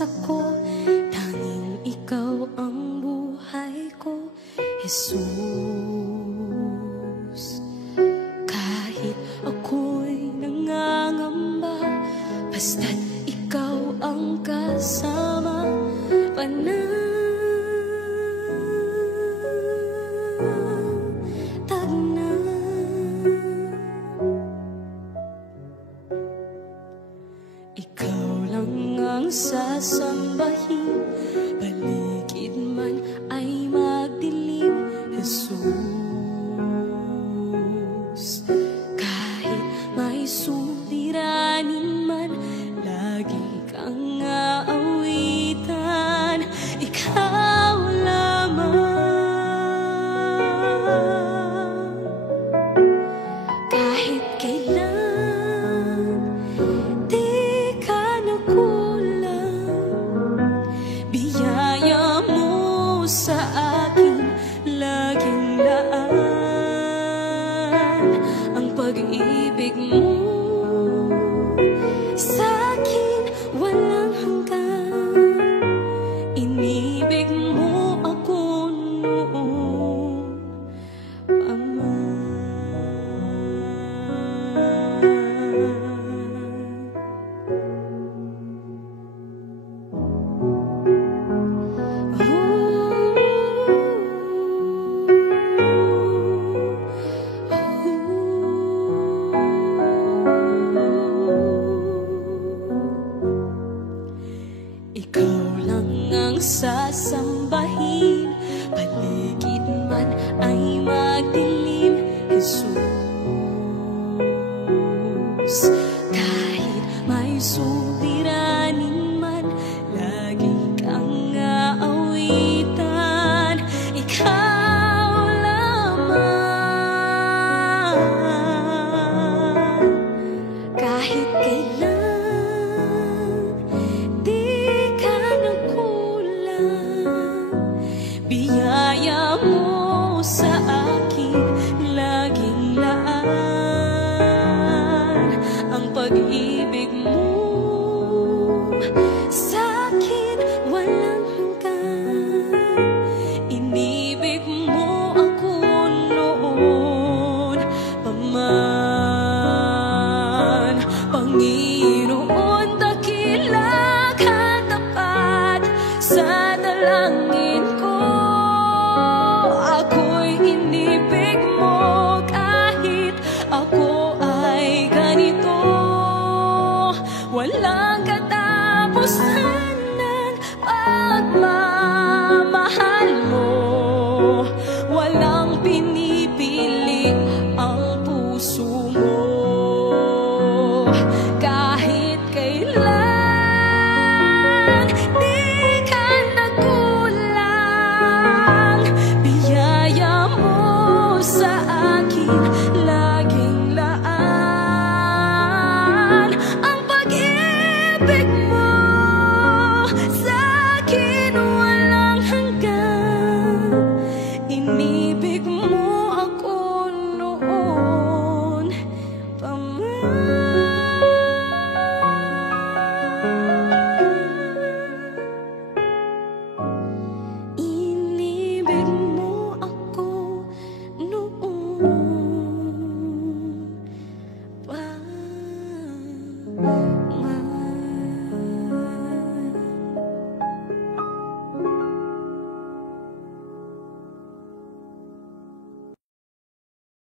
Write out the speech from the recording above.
Diyos ako, tanging ikaw ang buhay ko, Jesus. Kahit ako'y nangangamba, basta't ikaw ang kasama, panatag na. Ikaw lang ang sasambahin, paligid man ay magdilim, Jesus. Kahit may suliranin man, lagi kang aawitan, ikaw lamang. Kahit kailan di ka nakulang, biyaya mo sa akin laging laan. Ang pag-ibig mo sa'kin walang hanggan, inibig mo ako noon pa man. Ikaw lang ang sasambahin, paligid man ay magdilim, Jesus. Kahit may suliranin man, lagi kang aawitan, ikaw lamang. Kahit kailan biyaya mo sa